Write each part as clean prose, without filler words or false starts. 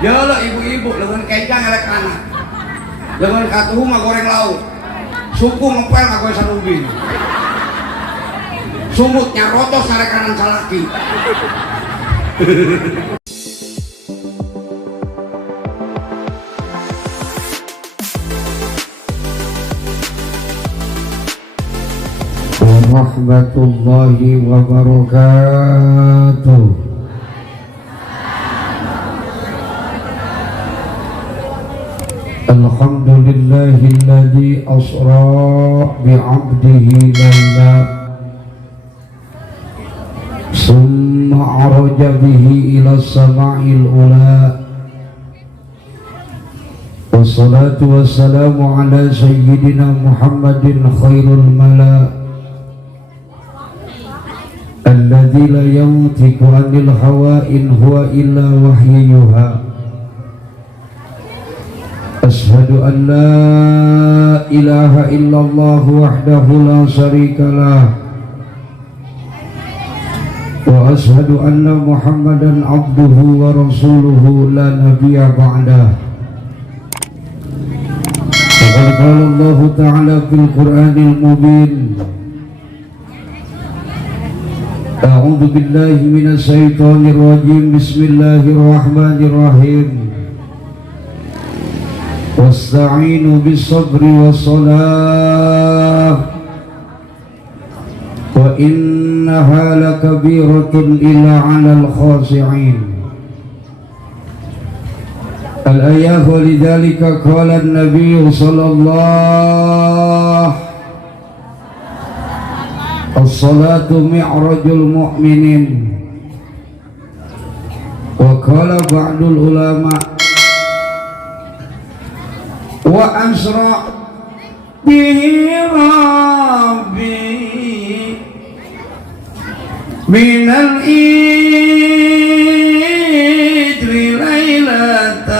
Ya lah ibu-ibu lengan kencang elek anak. Lengan katuhu mah goreng lauk. Suku ngepel mah goe sarubing. Sumutnya rotos ngarek kanan salaki. Warahmatullahi wabarakatuh. Alhamdulillahilladzi asra bi'abdihi layla summa araja bihi ila sama'il ula. Wassalatu wassalamu ala sayyidina Muhammadin khairul mala alladzi la yantiqu 'anil hawa in huwa illa wahyuha. Ashhadu an la ilaha illallah wahdahu la syarika lah wa ashhadu anna Muhammadan abduhu wa rasuluhu la nabiyya ba'dah. Qala Allah ta'ala fil Qur'anil mubin. A'udzu billahi minasy syaithanir rajim. Bismillahirrahmanirrahim. Wasta'inu bis-sabri was-salah wa innaha lakabiratun illa 'alal khashi'in. Al-ayah wa lidzalika qala an-nabiy sallallahu as-salatu mi'rajul mu'minin wa qala ba'dul ulama wa asra bihi rabbi minal idri laylatan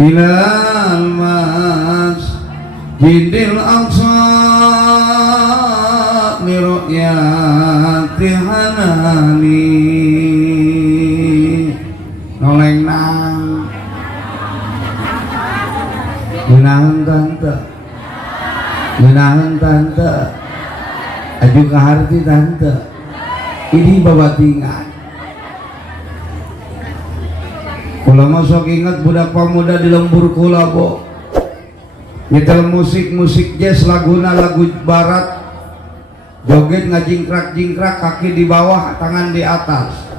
ilal masjidil aqsa li ru'yati hanani. Noleng nang Genahan tante aju ke harti tante ini babatingan. Ulama sok ingat budak pemuda di lembur kula bo nyetel musik jazz laguna lagu barat, joget ngajingkrak kaki di bawah tangan di atas.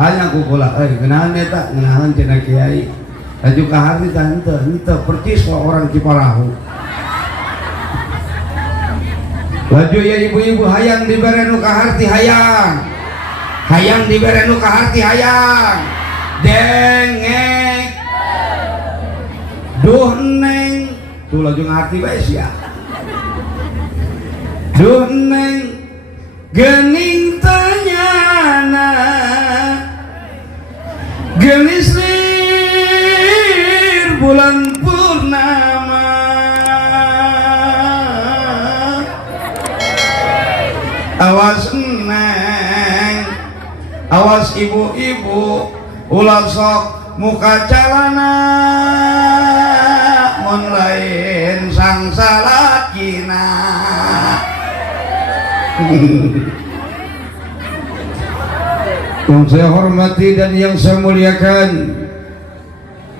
Hanya aku pula, kenahan eta, kenahan cina kiai. Aju ka harti tante, ente percis kalau orang Ciparahu. Laju ya ibu-ibu hayang dibere nu ka harti hayang. Hayang dibere nu ka harti hayang. Dengek. Duh neng. Tuh laju ngarti bae sia. Duh neng. Gening tanyana. Gelisir bulan purnama, awas neng, awas ibu-ibu, ulah sok muka calana, mun lain sang salakina. Yang saya hormati dan yang saya muliakan,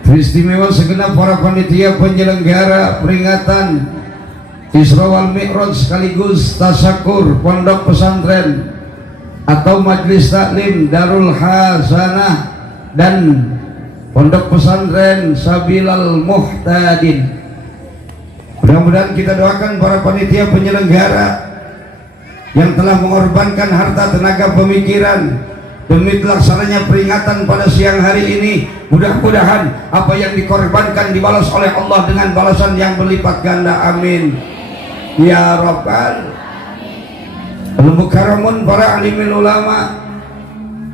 teristimewa segenap para panitia penyelenggara peringatan Isra wal Mi'raj sekaligus tasyakur pondok pesantren atau majelis taklim Darul Hasanah dan pondok pesantren Sabilal Muhtadin. Mudah-mudahan kita doakan para panitia penyelenggara yang telah mengorbankan harta, tenaga, pemikiran demi terlaksananya peringatan pada siang hari ini. Mudah-mudahan apa yang dikorbankan dibalas oleh Allah dengan balasan yang berlipat ganda. Amin ya rabbal alamin. Para alimul ulama,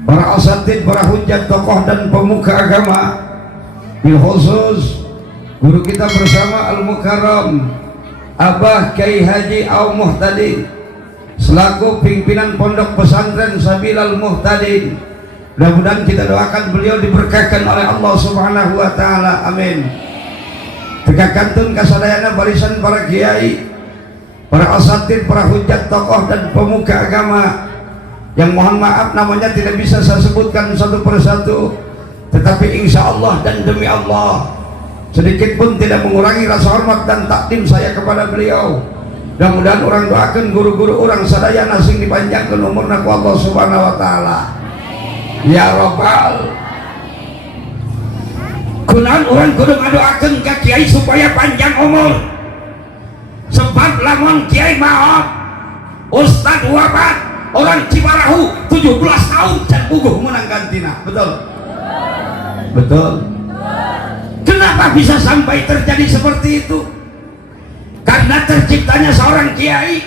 para asatid, para hujat, tokoh dan pemuka agama, bil khusus guru kita bersama Al-Mukarram Abah Kiai Haji Au Muhtadin selaku pimpinan Pondok Pesantren Sabilal Muhtadin. Mudah-mudahan kita doakan beliau diberkahkan oleh Allah Subhanahu wa taala. Amin. Tegakantun kasadayana barisan para kiai, para asatid, para hujat, tokoh dan pemuka agama yang mohon maaf namanya tidak bisa saya sebutkan satu persatu, tetapi insya Allah dan demi Allah sedikit pun tidak mengurangi rasa hormat dan takdim saya kepada beliau. Mudah-mudahan orang doakan guru-guru orang sadayana sing dipanjangkan umurna ku Allah Subhanahu wa taala. Ya Rabbal. Kunaon orang kudu ngadoakeun ka kiai supaya panjang umur. Sebab lamun kiai maaf, ustad wafat, orang Cibarahu 17 tahun can puguh menang gantina. Betul? Betul. Kenapa bisa sampai terjadi seperti itu? Karena terciptanya seorang kiai,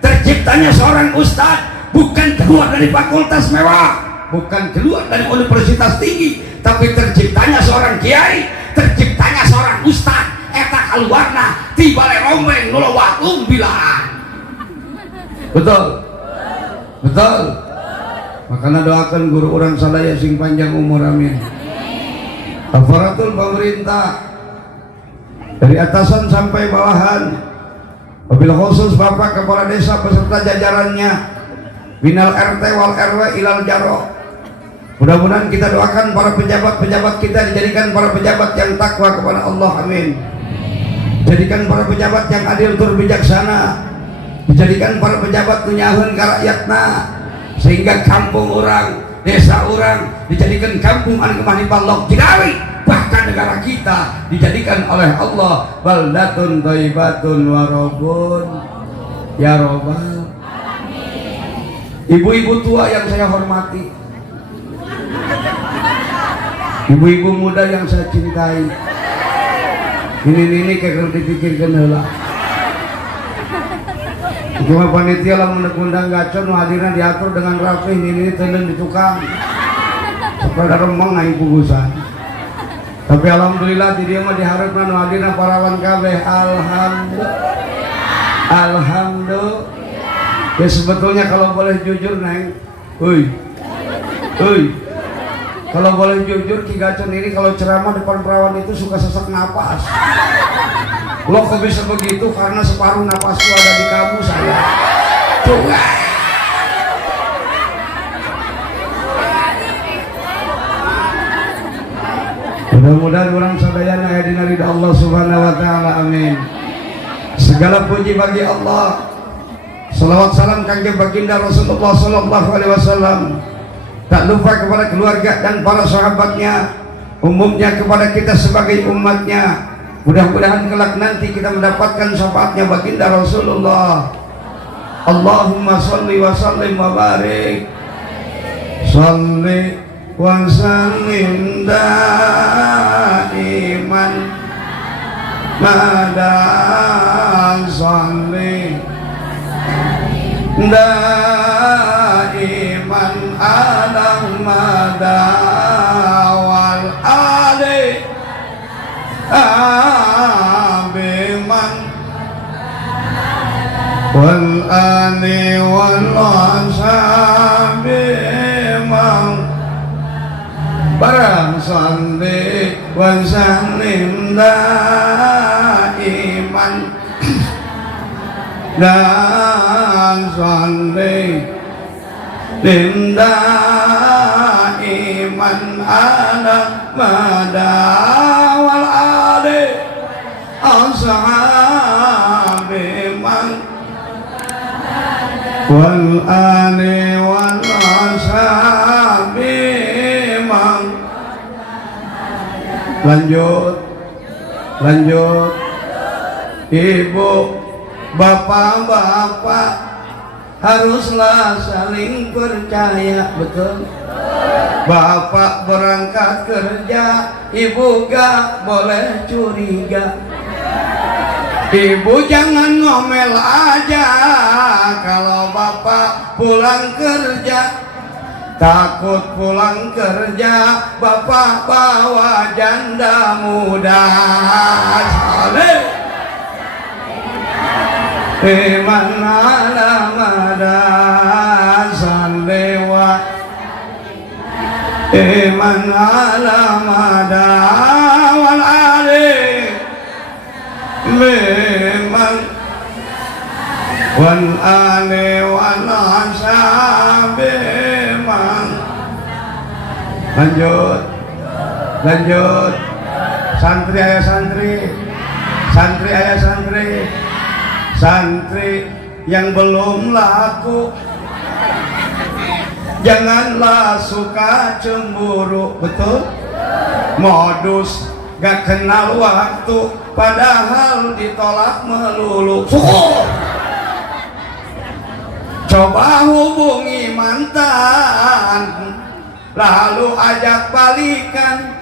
terciptanya seorang ustadz bukan keluar dari fakultas mewah, bukan keluar dari universitas tinggi, tapi terciptanya seorang kiai, terciptanya seorang ustadz eta kaluarna ti balai rombeng nu loba bilaan. Betul? Betul. Makanya doakan guru orang sadaya sing panjang umur, amin. Aparatur pemerintah dari atasan sampai bawahan, wabil khusus Bapak Kepala Desa beserta jajarannya, Binal RT wal RW ilal jaro. Mudah-mudahan kita doakan para pejabat-pejabat kita dijadikan para pejabat yang takwa kepada Allah, amin. Jadikan para pejabat yang adil tur bijaksana, dijadikan para pejabat nyaheun ka rakyatna, sehingga kampung orang, desa orang dijadikan kampung anu kemanipang lok Cidawi, bahkan negara kita dijadikan oleh Allah baldatun thayyibatun warabun ya Rabbal. Ibu-ibu tua yang saya hormati, ibu-ibu muda yang saya cintai, ini kayak dipikirkan heula. Cuma panitia lah mengundang gacor, hadirnya diatur dengan rapi, ini tenen di tukang supaya remeng naik pugusan. Tapi alhamdulillah di dia mah diharapkan hadirnya parawan kabeh. Alhamdulillah. Ya sebetulnya kalau boleh jujur neng, kalau boleh jujur Ki Gacon ini kalau ceramah depan perawan itu suka sesak napas. Lo kok bisa begitu? Karena separuh napasku ada di kamu saya. Coba. Mudah-mudahan orang sadayana aya dina ridha Allah Subhanahu wa taala, amin. Segala puji bagi Allah. Salawat salam kangge baginda Rasulullah sallallahu alaihi wasallam. Tak lupa kepada keluarga dan para sahabatnya, umumnya kepada kita sebagai umatnya. Mudah-mudahan kelak nanti kita mendapatkan syafaatnya baginda Rasulullah. Allahumma sholli wa sallim wa barik. Sholli wa sallim daiman madan sholli daiman ala madawal ali abiman wal ani wal ashabiman barang salli wa sallim daiman dan salli daiman ala madawal ali ashabi man wal ali wal ashabi man. Lanjut ibu bapak-bapak haruslah saling percaya. Betul? Bapak berangkat kerja, ibu gak boleh curiga. Ibu jangan ngomel aja kalau bapak pulang kerja. takut pulang kerja bapak bawa janda muda. Saleh mana lamada sandewa mana lamada wal ali memang wan ale wan asabe mang. Lanjut santri ayah santri yang belum laku janganlah suka cemburu. Betul? Modus gak kenal waktu padahal ditolak melulu. Coba hubungi mantan lalu ajak balikan,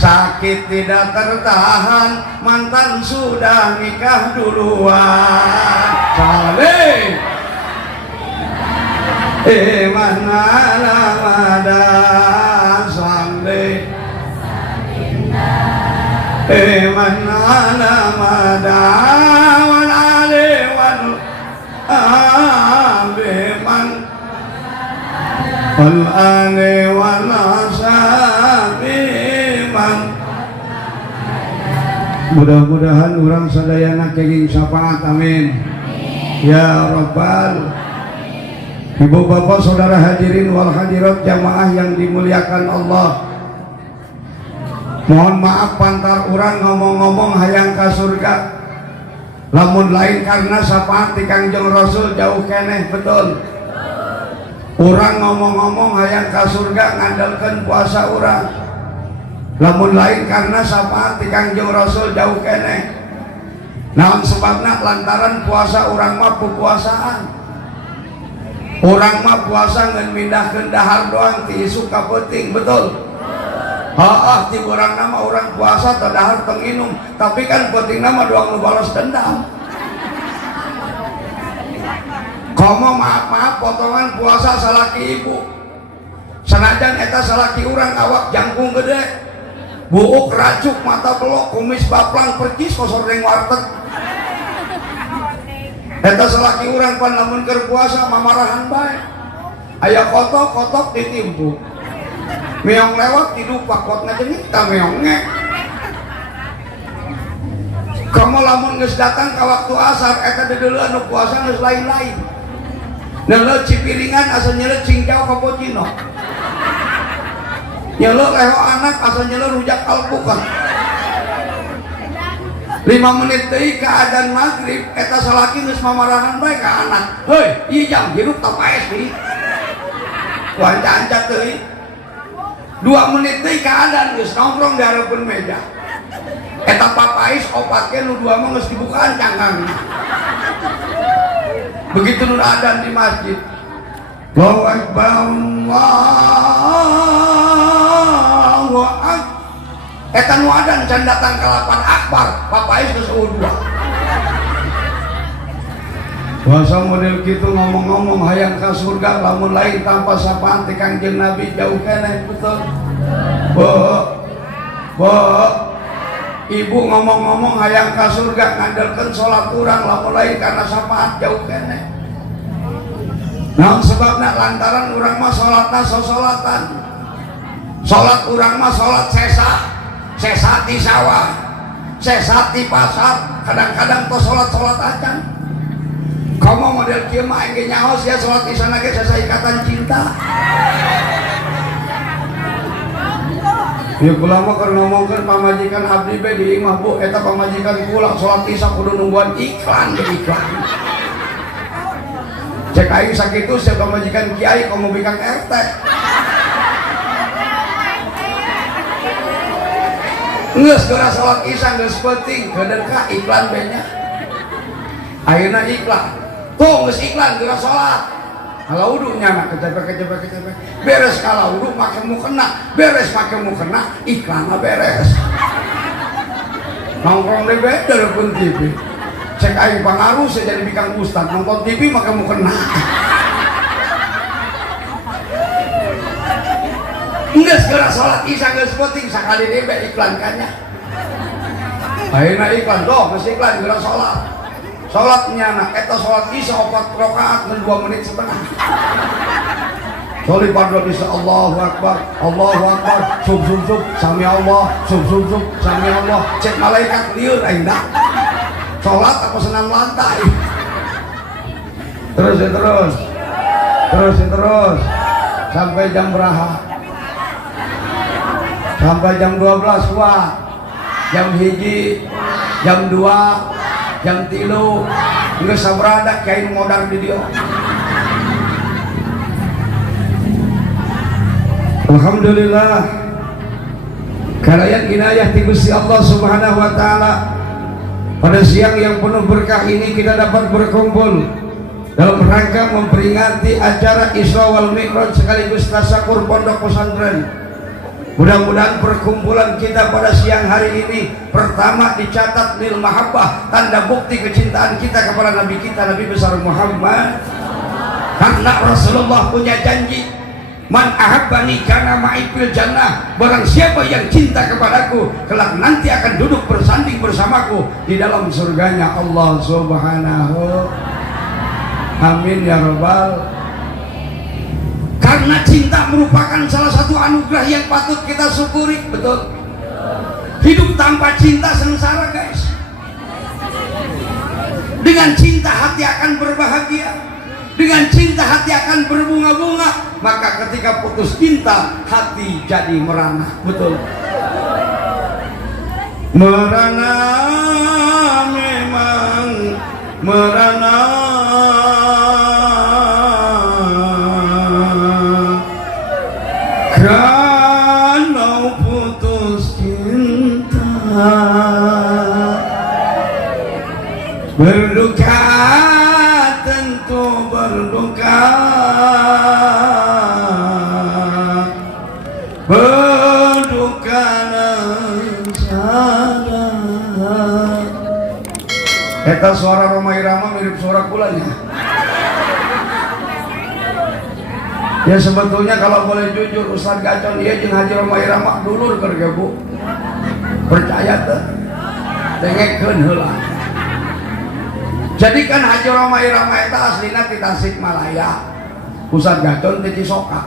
sakit tidak tertahan mantan sudah nikah duluan. Saleh mana lamada saleh mana lamada wal ali wal abiman wal ali wal asabiman. Mudah-mudahan orang sadayana kenging syafaat, amin ya rabbal. Ibu bapak saudara hadirin wal hadirat jamaah yang dimuliakan Allah, mohon maaf pantar orang ngomong-ngomong hayang ka surga lamun lain karena syafaat ti Kangjeng Rasul jauh keneh. Betul? Orang ngomong-ngomong hayang ka surga ngandalkeun puasa orang, lamun lain karena syafaat ti Kangjeng Rasul jauh keneh. Naon sebabna? Lantaran puasa orang mah puasaan. Orang mah puasa ngan mindahkeun dahar doang ti isu ka peuting. Betul? Ti urang nama orang puasa teh dahar teu nginum, tapi kan peuting nama doang nu balas dendam. Komo maaf potongan puasa salaki ibu. Sanajan eta salaki urang awak jangkung gede, buuk racuk mata belok kumis baplang percis kosor deng warteg. Eta salaki urang pan lamun keur puasa mamarahan bae. Aya kotok ditimpu. Meong lewat tidu pakot ngajengit ka meongnya. Kamu lamun geus datang ka waktu asar eta dedeuleuh anu puasa geus lain-lain. Neuleut cipiringan asa nyeuleut cingkau cappuccino. Nyeuleut leho anak asa nyeuleut rujak alpukat. 5 menit deui ka adzan maghrib eta salaki geus mamarahan bae ka anak. Heuy, ieu jam hirup teu paes deui. Wanca-anca deui. 2 menit deui ka adzan geus nongkrong di hareupeun meja. Eta papais opatke nu 2 mah geus dibukaan cangkangna. Begitu nu adzan di masjid. Allahu akbar Allahu akbar. Eta nu adan can datang ka lapan akbar, papais geus udua. Puasa model kitu ngomong-ngomong hayang ka surga lamun lain tanpa sapaan ti Kangjeng Nabi jauh keneh. Betul? Bo ibu ngomong-ngomong hayang ka surga ngandalkeun salat urang lamun lain karena sapaan jauh keneh. Naon sebabna? Lantaran urang mah salatna sosolatan. Salat urang mah salat sesat di sawah, sesat di pasar, kadang-kadang tuh sholat acan. Kamu model kieu mah engge nyaos ya sholat di sana ge sesa ikatan cinta. Ya kula mah keur ngomongkeun pamajikan abdi be di imah Bu, eta pamajikan kula sholat isya kudu nungguan iklan ge iklan. Cek aing sakitu sia pamajikan kiai komo bikang RT. Ngeus geura salat isya geus penting keudeuh iklan banyak. Ayeuna iklan. Tuh geus iklan geura salat. Kalaudu nya kecepet. Beres kalaudu make mukena, beres make mukena iklan beres. Nongkrong deui bae deureupun TV. Cek aing pangaruh saya jadi bikang ustad nonton TV make mukena. Enggak segera sholat isya geus penting sakali deui iklankannya. Ayeuna iklan toh geus iklan geura sholat. Sholatnya anak eta sholat isya 4 rakaat 2 menit setengah. Soli pada bisa Allahu Akbar, Allahu Akbar, sub sami Allah, sub sami Allah. Cek malaikat lieur ayeuna. Sholat apa senam lantai. Terus sampai jam berapa? Sampai jam 12 kuat. Jam 1, jam 2, jam 3 geus sabrada kain modar di dieu. Alhamdulillah kalayan inayah ti Gusti Allah Subhanahu wa taala. Pada siang yang penuh berkah ini kita dapat berkumpul dalam rangka memperingati acara Isra wal Mi'raj sekaligus tasakur pondok pesantren. Mudah-mudahan perkumpulan kita pada siang hari ini pertama dicatat lil mahabbah, tanda bukti kecintaan kita kepada Nabi kita Nabi besar Muhammad. Karena Rasulullah punya janji, man ahabbani kana ma'i fil jannah, barang siapa yang cinta kepadaku kelak nanti akan duduk bersanding bersamaku di dalam surganya Allah Subhanahu. Amin ya rabbal. Karena cinta merupakan salah satu anugerah yang patut kita syukuri, betul? Hidup tanpa cinta sengsara, guys. Dengan cinta hati akan berbahagia, dengan cinta hati akan berbunga-bunga. Maka ketika putus cinta hati jadi merana, betul? Merana memang merana. Kalau putus cinta berduka, tentu berduka, berduka dan sadar. Eta suara Rhoma Irama mirip suara kulanya. Ya sebetulnya kalau boleh jujur Ustaz Gacon dia jeung Haji Rhoma Irama dulur keur Bu. Percaya teh. Dengekeun heula. Jadi kan Haji Rhoma Irama eta aslina ti Tasikmalaya. Ustaz Gacon ti Cisoka.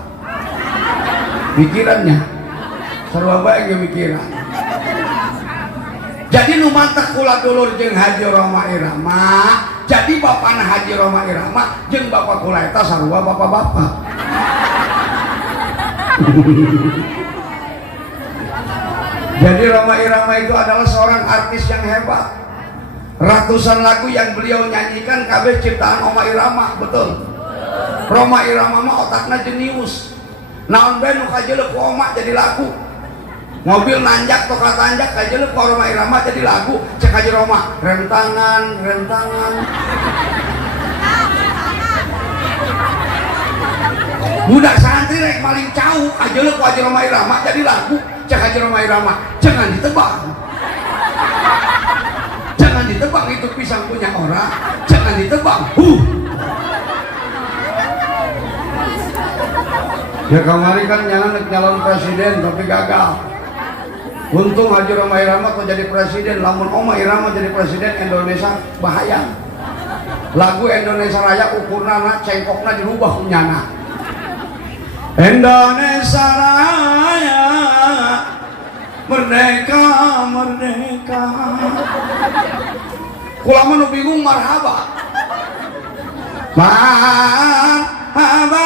Pikirannya sarua bae ge mikiran. Jadi nu mantek kula dulur jeung Haji Rhoma Irama, jadi bapana Haji Rhoma Irama jeung bapak kula eta sarua bapak-bapak. Jadi Rhoma Irama itu adalah seorang artis yang hebat. Ratusan lagu yang beliau nyanyikan kabeh ciptaan Rhoma Irama, betul? Rhoma Irama mah otakna jenius. Naon bae nu kajeuleuh ku Oma jadi lagu. Mobil nanjak toka tanjak kajeuleuh ku Rhoma Irama jadi lagu. Cek Haji Rhoma, rentangan. Budak santri rek maling cau kajeuleuh ku Haji Rhoma Irama jadi lagu. Cek Haji Rhoma Irama, jangan ditebang. Jangan ditebang, itu pisang punya orang. Jangan ditebang. Ya kemarin kan nyalon presiden tapi gagal. Untung Haji Rhoma Irama tuh jadi presiden. Lamun Rhoma Irama jadi presiden Indonesia bahaya. Lagu Indonesia Raya ukurna cengkokna dirubah punyana. Indonesia Raya merdeka merdeka. Kula mah nu bingung marhaba. Marhaba.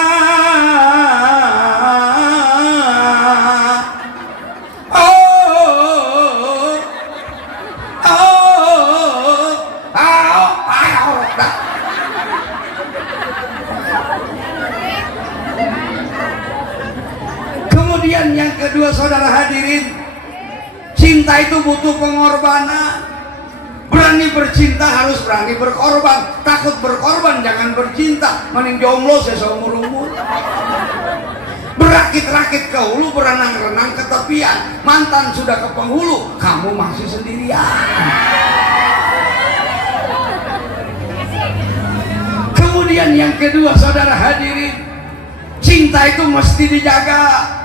Kemudian yang kedua saudara hadirin, cinta itu butuh pengorbanan. Berani bercinta harus berani berkorban. Takut berkorban jangan bercinta. Mending jomblo seumur umur. Berakit-rakit ke hulu, berenang-renang ke tepian. Mantan sudah ke penghulu, kamu masih sendirian. Kemudian yang kedua saudara hadirin, cinta itu mesti dijaga.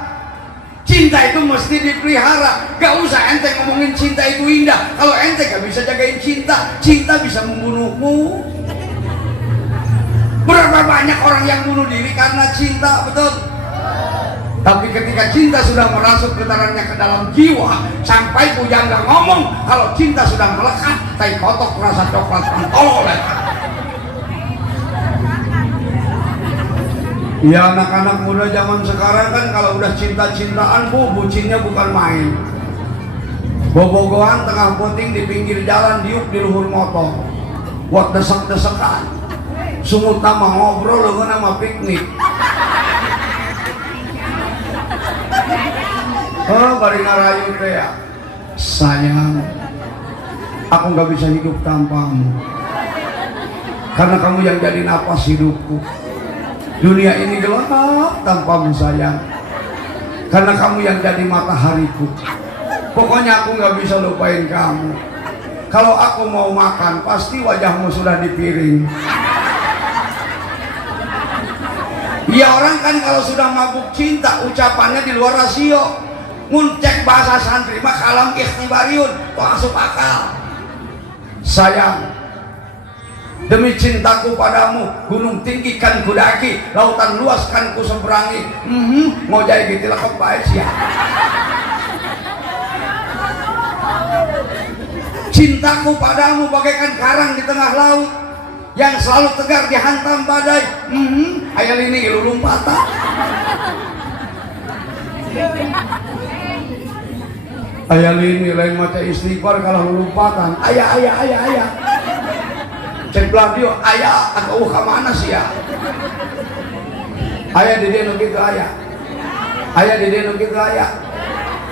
Cinta itu mesti dipelihara. Gak usah ente ngomongin cinta itu indah kalau ente gak bisa jagain cinta. Cinta bisa membunuhmu. Berapa banyak orang yang bunuh diri karena cinta, betul? Tapi ketika cinta sudah merasuk getarannya ke dalam jiwa, sampai pujangga ngomong kalau cinta sudah melekat, tai kotok rasa coklat pentol. Ya anak-anak muda zaman sekarang kan kalau udah cinta-cintaan bucinnya bukan main. Bobogohan tengah puting di pinggir jalan, diuk di luhur motor, buat desek-desekan. Sumut nama ngobrol loh nama piknik. Oh bari ngarayu teh ya. Sayang, aku nggak bisa hidup tanpamu. Karena kamu yang jadi napas hidupku. Dunia ini gelap tanpamu sayang. Karena kamu yang jadi matahariku. Pokoknya aku nggak bisa lupain kamu. Kalau aku mau makan pasti wajahmu sudah di piring. Ya orang kan kalau sudah mabuk cinta ucapannya di luar rasio. Nguncek bahasa santri mah kalam ikhtibariun, masuk akal. Sayang, demi cintaku padamu, gunung tinggi kan kudaki, lautan luas kan ku seberangi. Mau jadi gitu lah kok baik sih ya. Cintaku padamu bagaikan karang di tengah laut yang selalu tegar dihantam badai. Ayah ini ilulung patah. Ayah ini lain maca istighfar kalau lumpatan. Ayah. Cek beladio, ayah atau kemana sih ya? Ayah di dia gitu ayah. Ayah di dia gitu ayah.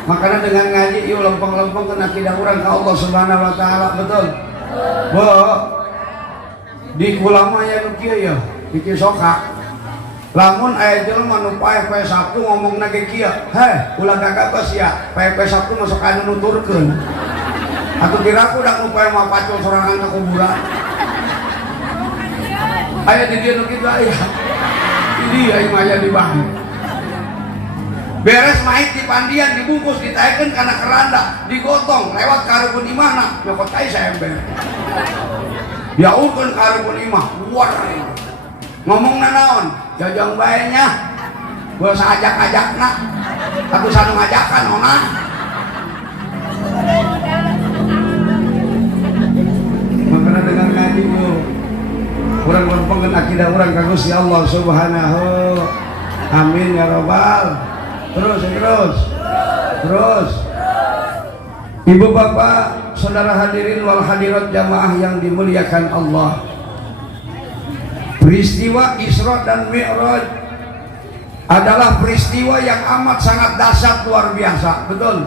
Makanya dengan ngaji yuk lempeng-lempeng kena tidak kurang ke Allah Subhanahu Wa Taala, betul? Bo, di kulama ya nukia ya, bikin soka. Lamun ayah jelema nu paeh Sabtu ngomong nage kieu, heh ulah gagatos ya, paeh Sabtu masuk anu nuturkeun. Atuh kira aku udah nu paeh mah pacul sorangan ka kuburan. Aya di dieu nu kitu aya. Ini aya maya di bahan. Beres mait di pandian dibungkus ditaekeun kana keranda, digotong lewat kareupun imahna, nyokot ai saember. Diaurkeun kareupun imah, war. Ngomong naon, jajang baenya, gua sajak-ajak nak, aku sanu ngajakan ona. Makanya dengan ngaji tuh, kurang lempengkan akidah orang ka Gusti Allah Subhanahu. Amin ya robbal. Terus. Ibu bapak, saudara hadirin wal hadirat jamaah yang dimuliakan Allah. Peristiwa Isra dan Mi'raj adalah peristiwa yang amat sangat dahsyat luar biasa, betul?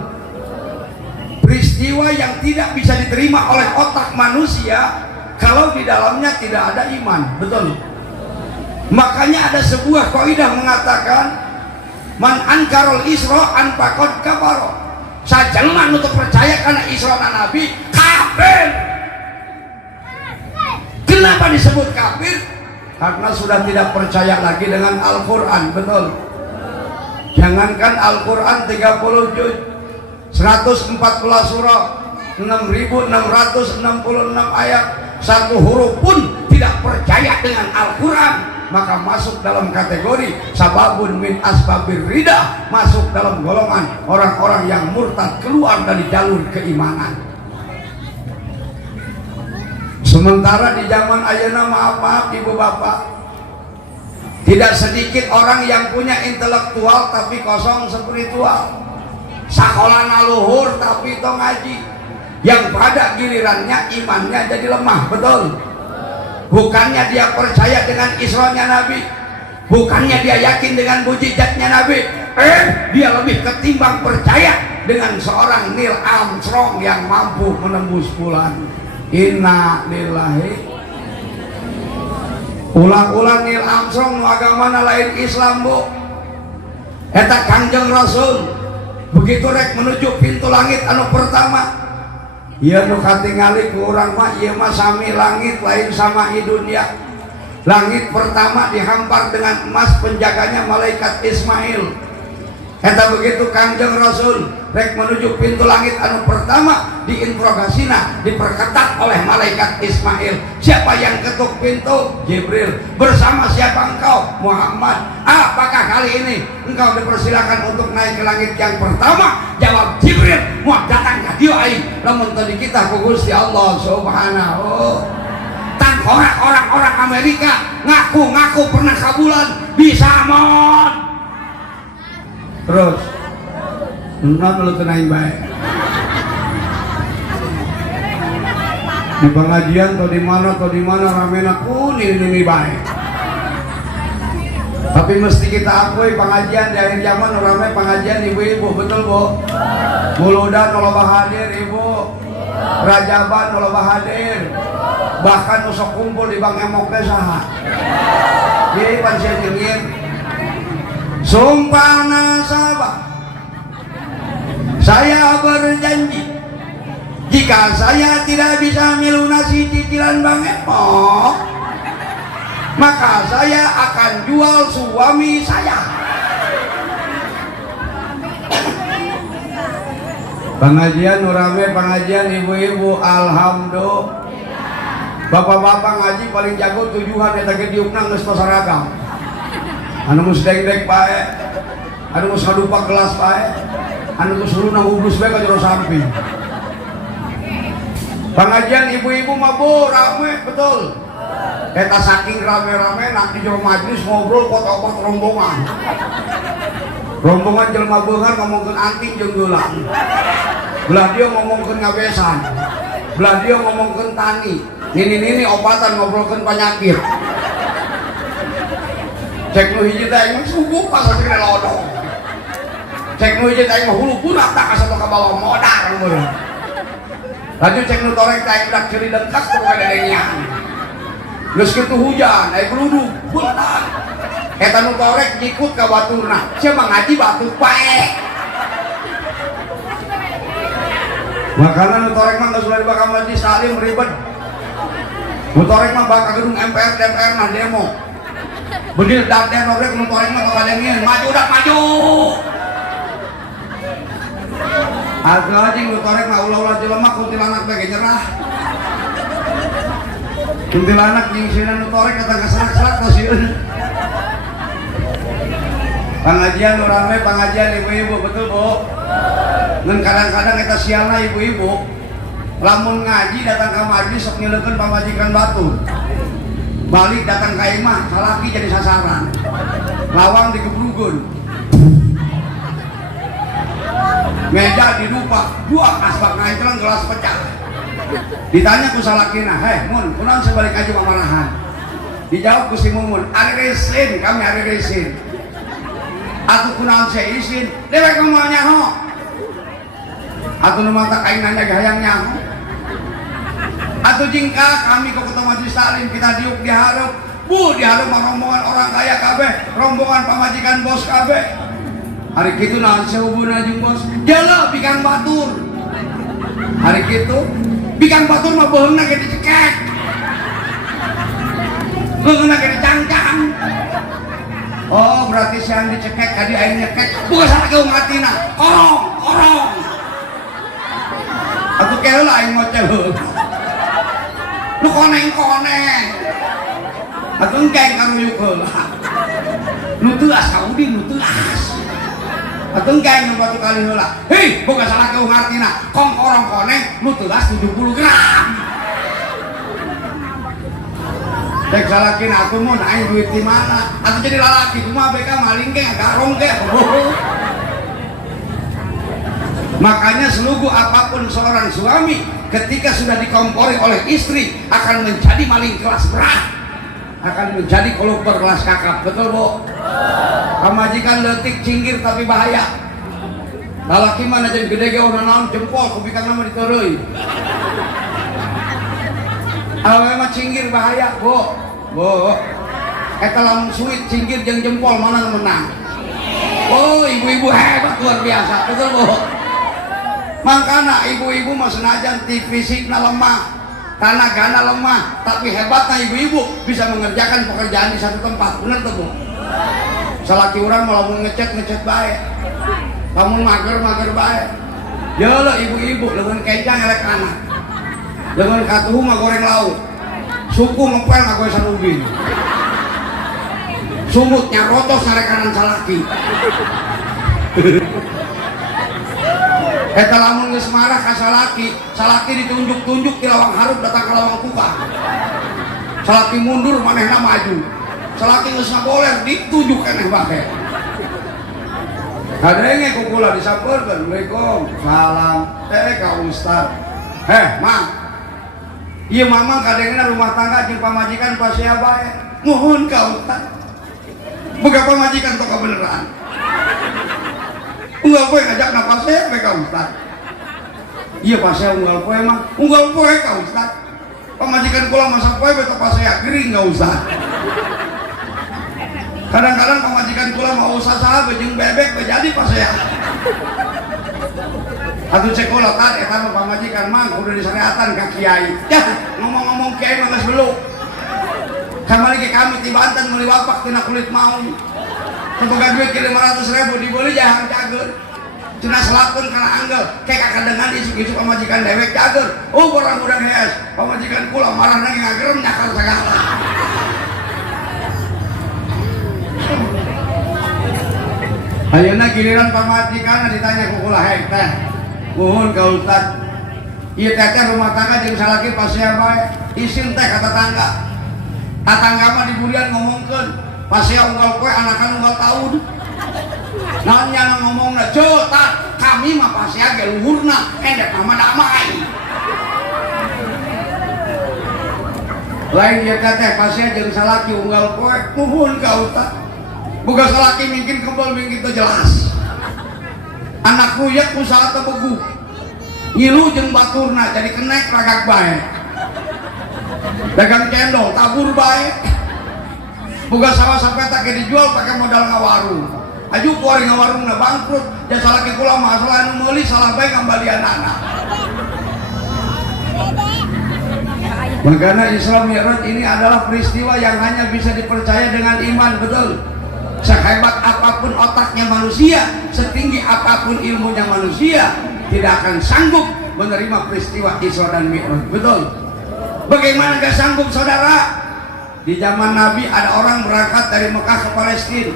Peristiwa yang tidak bisa diterima oleh otak manusia kalau di dalamnya tidak ada iman, betul? Makanya ada sebuah kaidah mengatakan man ankarul Isra an faqad kafara. Sajelma nu teu percaya kana Isra Nabi kafir. Kenapa disebut kafir? Karena sudah tidak percaya lagi dengan Al-Quran, betul? Jangankan Al-Quran 30 juz, 114 surah, 6.666 ayat, satu huruf pun tidak percaya dengan Al-Quran, maka masuk dalam kategori sababun min asbabir ridah, masuk dalam golongan orang-orang yang murtad, keluar dari jalur keimanan. Sementara di zaman ayeuna maaf ibu bapak, tidak sedikit orang yang punya intelektual tapi kosong spiritual. Sakolana luhur tapi itu ngaji, yang pada gilirannya imannya jadi lemah, betul? Bukannya dia percaya dengan Isra-nya Nabi, bukannya dia yakin dengan mujizatnya Nabi, dia lebih ketimbang percaya dengan seorang Neil Armstrong yang mampu menembus bulan. Inna lillahi. Ulang-ulang Neil Armstrong nu agamana lain Islam, bu. Eta Kangjeng Rasul begitu rek menuju pintu langit anu pertama, ieu nu katingali ku urang mah ieu mah sami langit lain sama dunia. Langit pertama dihampar dengan emas, penjaganya malaikat Ismail. Eta begitu Kangjeng Rasul rek menuju pintu langit anu pertama, diinterogasinya diperketat oleh malaikat Ismail. Siapa yang ketuk pintu? Jibril. Bersama siapa engkau? Muhammad. Apakah kali ini engkau dipersilakan untuk naik ke langit yang pertama? Jawab Jibril, mau datang ke dieu aing lamun tadi kita ku Gusti Allah Subhanahu. Tan orang-orang Amerika ngaku-ngaku pernah ke bulan, bisa mon. Terus enggak lu tenain baik di pengajian atau di mana ramena kuning ini baik. Tapi mesti kita akui pengajian di akhir zaman ramai pengajian ibu-ibu, betul bu? Buludan kalau hadir ibu, Rajaban kalau hadir, bahkan usok kumpul di Bang Emok saha. Jadi pansian jengir sumpah nasabah, saya berjanji jika saya tidak bisa melunasi cicilan Bang Emok, maka saya akan jual suami saya. Pengajian rame, pengajian ibu-ibu, alhamdulillah. Bapak-bapak ngaji paling jago tujuan eta ge diukna geus seragam. Anu geus deg-deg pae, anu geus ngadupak gelas pae, anu geus huluna hublus bae ka jero samping. Pengajian ibu-ibu mah bu rame betul. Eta saking rame-rame nak di jero majelis ngobrol pot-pot rombongan. Rombongan jelema beunghar ngomongkeun anting jeung geulang. Belah dia ngomongkeun ngabesan. Belah dia ngomongkeun tani. Nini obatan ngobrolkeun penyakit. Cek nu hiji teh aing subuh pas segede lodong. Cek nu hiji teh aing hulu budak tak asa ka bawah modar meureun. Lanjut cek nu torek teh aing udah ceri dengkas ku ka dedengian. Geus kitu hujan, aya gludug, budak. Eta nu torek jikut ka baturna. Sia mah ngaji batur pae. Makana nu torek mah geus di bakal majelis salim ribet. Nu torek mah bakal gedung MPR DPR nah demo. Bener dan orek nu torek mah kalengian maju dah maju. Harga anjing nu torek mah ulah-ulah jelema kuntilanak bae nyerah. Kuntilanak jeung sieuna nu torek kata geserak-serak to sieun. Pengajian nu rame, pengajian ibu-ibu betul bu. Ngan kadang-kadang eta sialna ibu-ibu lamun ngaji datang ke majelis sok nyeulekeun pamajikan batur. Balik datang ke imah, salaki jadi sasaran. Lawang digebrugun. Meja didupak, buak asbak ngajelang gelas pecah. Ditanya ku salakina, "Hei, mun, kunaon sebalik aja mamarahan?" Dijawab ku si Mumun, "Ari resin, kami ari resin." Atuh kunaon saya izin, "Dewek moal nyaho." Atuh nu mata kain nanya hayang nyaho. Atau jingka kami kok ketemu majelis taklim kita diuk diharap, bu diharap rombongan orang kaya kabeh, rombongan pamajikan bos kabeh. Hari kitu naon sehubungan jeung bos? Jalan bikan batur. Hari kitu bikan batur mah beheungna ge dicekek. Beheungna ge dicangcang. Oh berarti siang dicekek tadi aing nyekek. Bukan salah ke ngatina. Korong. Atuh keula aing ngoceh. Lu koneng atuh engkeng karuyuk heula nu teu as kaudi nu teu as atuh engkeng nu batu kali heula hei boga salah keu ngartina kong korong koneng nu teu as 70 gram cek salakin atuh mun aing duit di mana atuh jadi lalaki kumaha beka maling ge garong ge makanya selugu apapun seorang suami ketika sudah dikompori oleh istri akan menjadi maling kelas berat, akan menjadi kolektor kelas kakap, betul bu? Pamajikan letik cinggir tapi bahaya. Lalaki mana jeung gede ge orang naon jempol kupikang nama ditureuy. Awewe mah cinggir bahaya bu. Eta lamun suit cinggir jeung jempol mana nu menang? Oh ibu-ibu hebat luar biasa, betul bu? Makanya ibu-ibu mah senajan ti fisikna lemah, tanagana lemah, tapi hebatnya ibu-ibu bisa mengerjakan pekerjaan di satu tempat. Bener tuh bu? Salaki orang malah mau ngecat baik. Kamu mager bae. Ya lo ibu-ibu dengan kencang elek anak. Dengan katuhu mah goreng lauk. Suku ngepel mah goreng sarubin. Sumutnya rotos ngarek kanan salaki. Eta lamun geus marah ka salaki ditunjuk-tunjuk di lawang hareup datang ka lawang tukang. Salaki mundur manehna maju. Salaki geus ngaboler ditunjuk keneh bae. Kadenge kukula disampeurkeun, Assalamualaikum. Salam. Ka Ustaz. Mang. Ieu mamang kadengna rumah tangga jeung pamajikan pasea bae. Nuhun ka Ustaz. Boga pamajikan tong beneran. Unggal poe ngajak na pasea bae ka Ustaz. Ieu pasea unggal poe mah, unggal poe ka Ustaz. Pamajikan kula masak poe beto pasea gering ka Ustaz. Kadang-kadang pamajikan kula mau usah salah jeung bebek jadi pasea. Atuh sekolah kan eta mah pamajikan mah kudu disareatan ka kiai. Ya, ngomong-ngomong kiai mah geus beluk. Kamari ke kami ti Banten meuli wapak tina kulit maung. Teboga duit 500.000 dibeli jahang cager. Cenah selakeun kana anggel, kayak kakadengan isuk-isuk pamajikan dewek cager. Oh, orang udah hees. Pamajikan kula marahna ngagerem nyakar sagala. Ayeuna giliran pamajikan ditanya ku kula hek teh. Nuhun ka Ustaz. Ieu teh rumah tangga jeung salaki pasea bae. Isin teh ka tetangga. Tetangga mah diburian ngomongkeun, pasea unggal poe anakan unggal tahun. Naon nya ngomongna, "Jo, tat, kami mah pasea ge luhurna, endek mah damai." Lain ieu teh pasea jeung salaki unggal poe, nuhun ka Ustaz. Boga salaki mungkin kebal mungkin teu jelas. Anak ruyek usaha teu begu. Ngilu jeung baturna jadi kenek ragak bae. Dagang cendol tabur bae. Boga sawah sampai tak dijual pakai modal ngawarung. Aju kuari ngawarungna bangkrut, jasa salaki kula mah asal anu meuli salah bae ngambalianana. Makanya Isra Mi'raj ini adalah peristiwa yang hanya bisa dipercaya dengan iman, betul. Sehebat apapun otaknya manusia, setinggi apapun ilmunya manusia, tidak akan sanggup menerima peristiwa Isra dan Mi'raj, betul. Bagaimana gak sanggup, saudara? Di zaman Nabi ada orang berangkat dari Mekah ke Palestina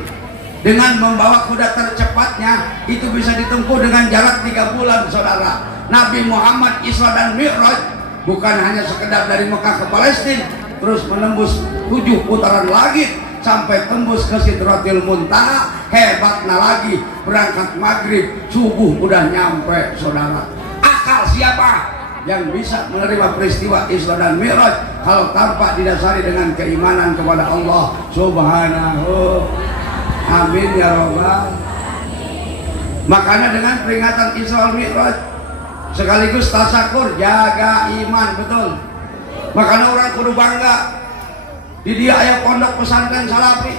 dengan membawa kuda tercepatnya, itu bisa ditempuh dengan jarak 3 bulan, saudara. Nabi Muhammad Isra dan Mi'raj bukan hanya sekedar dari Mekah ke Palestina, terus menembus 7 putaran langit sampai tembus ke Sidratil Muntaha. Hebatnya lagi berangkat maghrib, subuh udah nyampe, saudara. Akal siapa yang bisa menerima peristiwa Isra dan Mi'raj kalau tanpa didasari dengan keimanan kepada Allah Subhanahu. Amin ya Rabbal. Makanya dengan peringatan Isra Mi'raj sekaligus tasakur, jaga iman, betul. Makanya orang kudu bangga. Di dia aya pondok pesantren Salafi.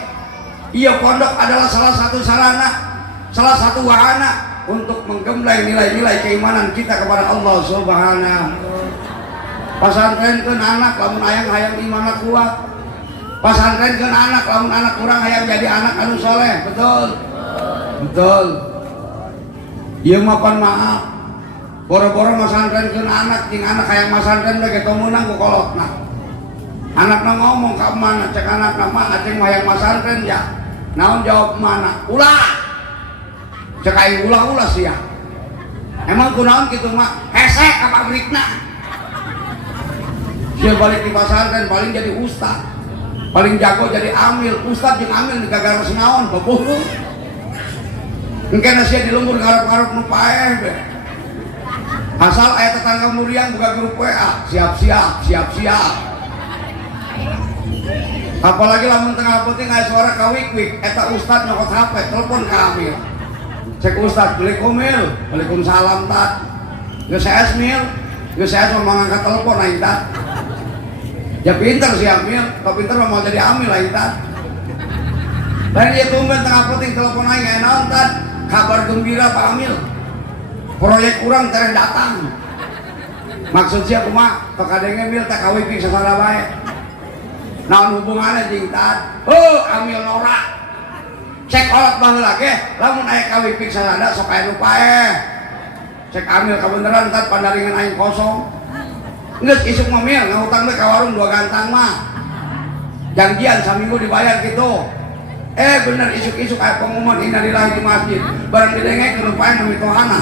Iya, pondok adalah salah satu sarana, salah satu wahana untuk menggembleng nilai-nilai keimanan kita kepada Allah Subhanahu. Pasantrenkeun anak lamun hayang imanna kuat. Pasantrenkeun anak lamun anak urang hayang jadi anak anu soleh, betul. Betul. Ieu mah pan maaf. Boro-boro masantrenkeun anak jeung anak hayang masantren ge teu meunang ku kolotna. Anakna ngomong ka mana, cek anakna mah aceng hayang masantren ya. Naon jawab mana? Ulah. Cek aing ulah sia. Emang kunaon kitu mah? Hesek ka pabrikna. Dia balik di pasantren paling jadi ustad. Paling jago jadi amil. Ustad jeung amil digagaros naon? Beuh. Engke sia dilunggur ngarep-ngarep nu paeh be. Asal aya tetangga muriang buka grup WA, siap-siap. Apalagi lamun tengah penting aya suara kawik-wik, eta ustad nyokot HP, telepon ka amil. Cek ustad, Waalaikumsalam. Waalaikumsalam tat. Geus saes mil, geus saes mau ngangkat telepon aing tat. Ya pinter si amil, kok pinter mau jadi amil aing tat. Lain dia tumben tengah penting telepon aing aya naon tat? Kabar gembira Pak Amil. Proyek urang tereng datang. Maksud sia kumaha? Tok kadenge mil teh kawik-wik sasara bae. Naon hubungannya jeung tat? Oh, amil norak. cek kolot baheula ge lamun aya kawipik sarada sok aya nu paeh cek amil kabeneran entar pandaringan aing kosong geus isuk mamil ngahutang teh ka warung 2 gantang mah janjian saminggu dibayar gitu bener isuk-isuk aya pengumuman innalillahi di masjid barang didengek nu paeh nu mitohana